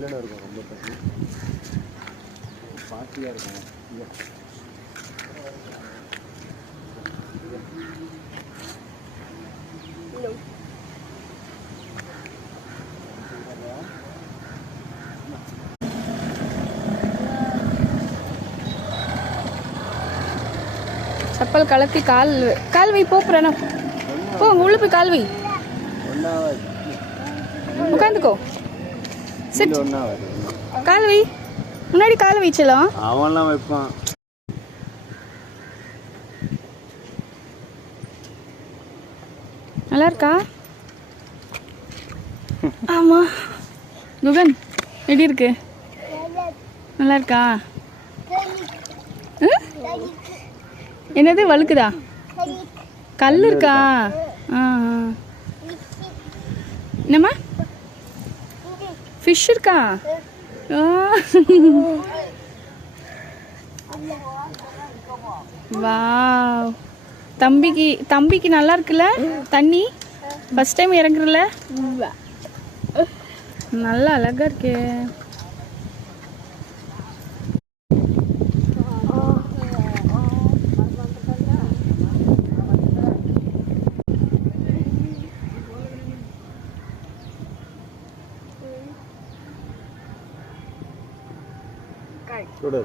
ஜில்லுன்னு இருக்கும், ரொம்ப தண்ணி பாட்டியாக இருக்கும். செப்பல் கலத்தி கால் வை போப்புறேண்ணா. போ உள்ள போய் கால் வை. உட்காந்துக்கோ. சிட். கால் வை. முன்னாடி கால் வைச்சலாம். அவன்லாம் வைப்பான். நல்லா இருக்கா? ஆமா. குகன் எப்படி இருக்கு? நல்லா இருக்கா? என்னது வழுக்குதா? கல் இருக்கா? என்னம்மா? ஃபிஷ் இருக்கா? வாவ். தம்பிக்கு நல்லா இருக்குல்ல தண்ணி? ஃபர்ஸ்ட் டைம் இறங்குறல? நல்லா அழகா இருக்கு. Sudah.